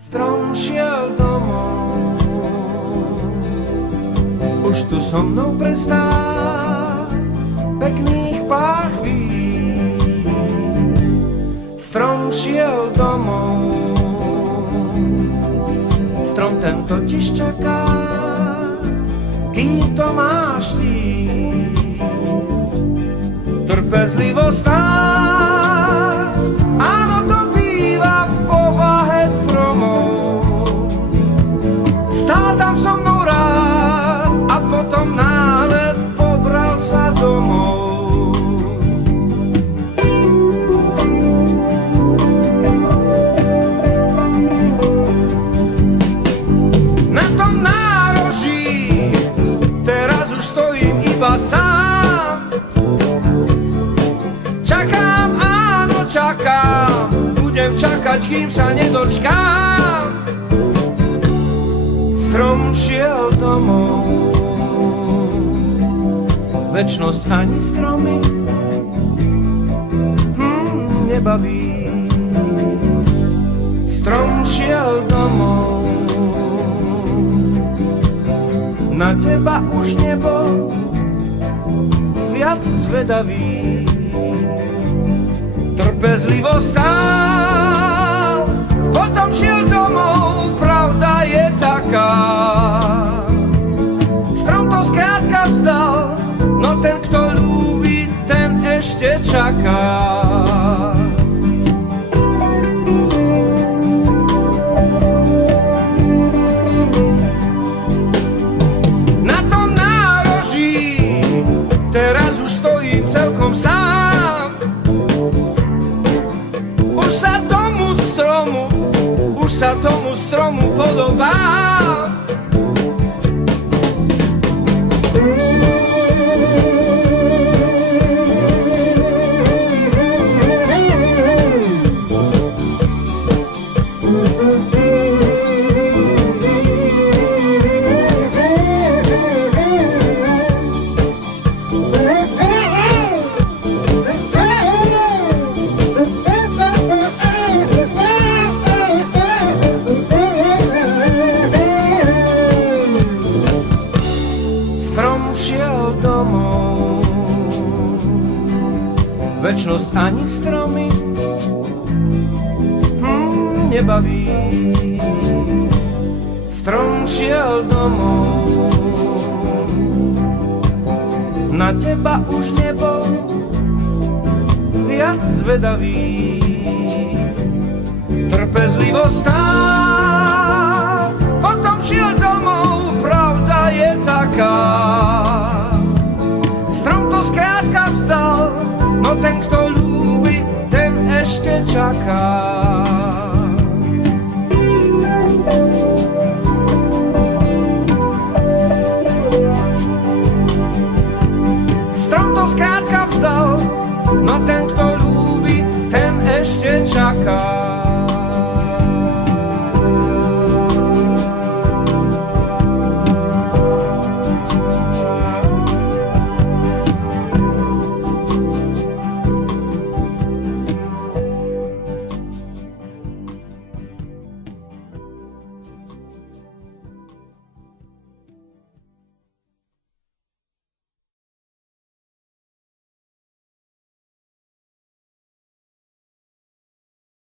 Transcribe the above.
Strom šiel domov, už tu so mnou prestá pekných pár chvíľ. Strom šiel domov, strom ten totiž čaká, kým to máš ty. Trpezlivo stáť, áno, to býva v povahe stromov. Stál tam so mnou rád a potom náhle pobral sa domov. Na tom nároží teraz už stojím iba sám. Čakám, áno, čakám, budem čakať, kým sa nedočkám. Strom šiel domov, večnosť ani stromy nebaví. Strom šiel domov, na teba už nebol viac zvedavý. Trpezlivo stál, potom šiel domov, pravda je taká. Strom to skrátka vzdal, no ten, kto ľúbi, ten ešte čaká. Na tom nároží teraz už stojím celkom sám. Už sa tomu stromu podobá. Strom šiel domov, večnosť ani stromy nebaví. Strom šiel domov, na teba už nebol viac zvedavý. Trpezlivo stál,